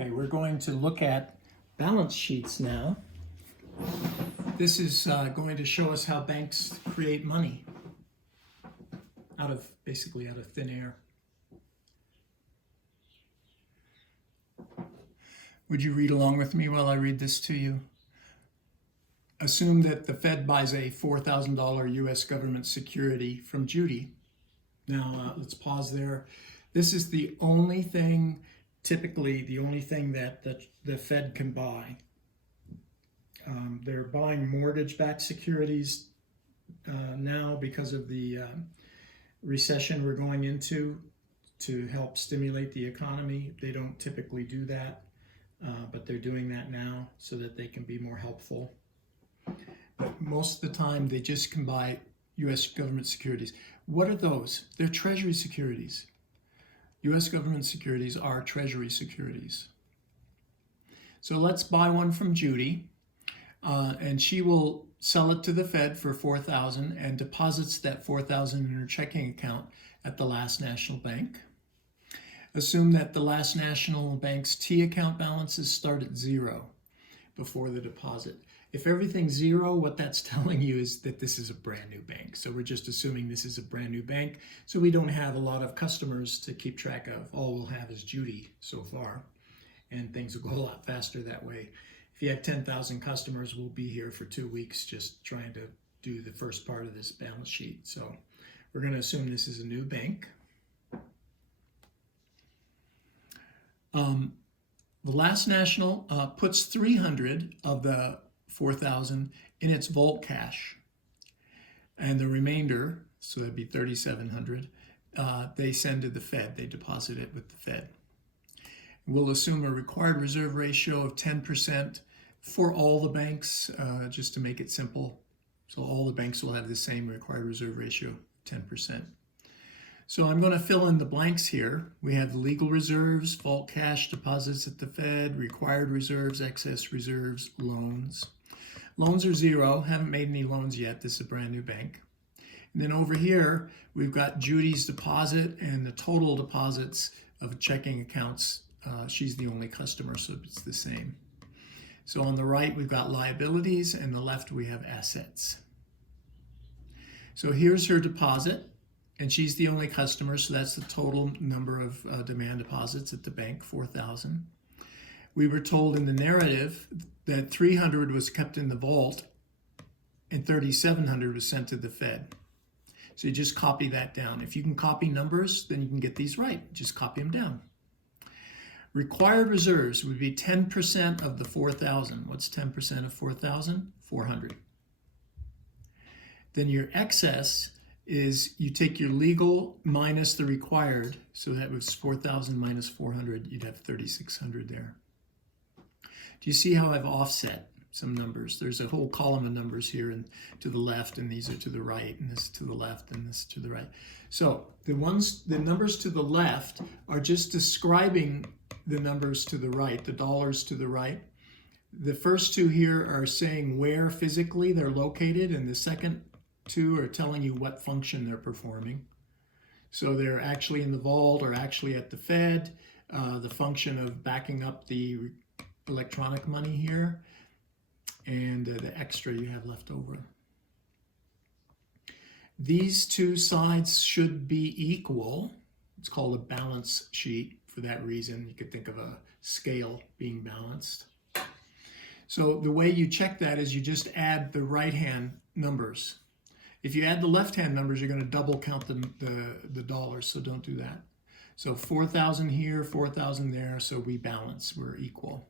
Okay, we're going to look at balance sheets now. This is going to show us how banks create money basically out of thin air. Would you read along with me while I read this to you? Assume that the Fed buys a $4,000 US government security from Judy. Now, let's pause there. This is the only thing, typically the only thing that the Fed can buy. They're buying mortgage-backed securities now because of the recession we're going into to help stimulate the economy. They don't typically do that, but they're doing that now so that they can be more helpful. But most of the time, they just can buy U.S. government securities. What are those? They're Treasury securities. U.S. government securities are Treasury securities. So let's buy one from Judy, and she will sell it to the Fed for $4,000 and deposits that $4,000 in her checking account at the Last National Bank. Assume that the Last National Bank's T account balances start at zero before the deposit. If everything's zero, what that's telling you is that this is a brand new bank. So we're just assuming this is a brand new bank. So we don't have a lot of customers to keep track of. All we'll have is Judy so far. And things will go a lot faster that way. If you have 10,000 customers, we'll be here for 2 weeks just trying to do the first part of this balance sheet. So we're going to assume this is a new bank. The Last National puts 300 of the 4,000 in its vault cash, and the remainder, so that'd be 3,700, they send to the Fed. They deposit it with the Fed. We'll assume a required reserve ratio of 10% for all the banks, just to make it simple. So all the banks will have the same required reserve ratio, 10%. So I'm going to fill in the blanks here. We have the legal reserves, vault cash, deposits at the Fed, required reserves, excess reserves, loans. Loans are zero, haven't made any loans yet. This is a brand new bank. And then over here, we've got Judy's deposit and the total deposits of checking accounts. She's the only customer, so it's the same. So on the right, we've got liabilities, and the left, we have assets. So here's her deposit. And she's the only customer, so that's the total number of demand deposits at the bank, 4,000. We were told in the narrative that 300 was kept in the vault and 3,700 was sent to the Fed. So you just copy that down. If you can copy numbers, then you can get these right. Just copy them down. Required reserves would be 10% of the 4,000. What's 10% of 4,000? 400. Then your excess is you take your legal minus the required, so that was 4,000 minus 400, you'd have 3,600 there. Do you see how I've offset some numbers? There's a whole column of numbers here and to the left, and these are to the right, and this to the left, and this to the right. So the numbers to the left are just describing the numbers to the right, the dollars to the right. The first two here are saying where physically they're located, and the second two are telling you what function they're performing. So they're actually in the vault or actually at the Fed, the function of backing up the electronic money here, and the extra you have left over. These two sides should be equal. It's called a balance sheet for that reason. You could think of a scale being balanced. So the way you check that is you just add the right-hand numbers. If you add the left-hand numbers, you're going to double count the dollars, so don't do that. So 4,000 here, 4,000 there, so we balance, we're equal.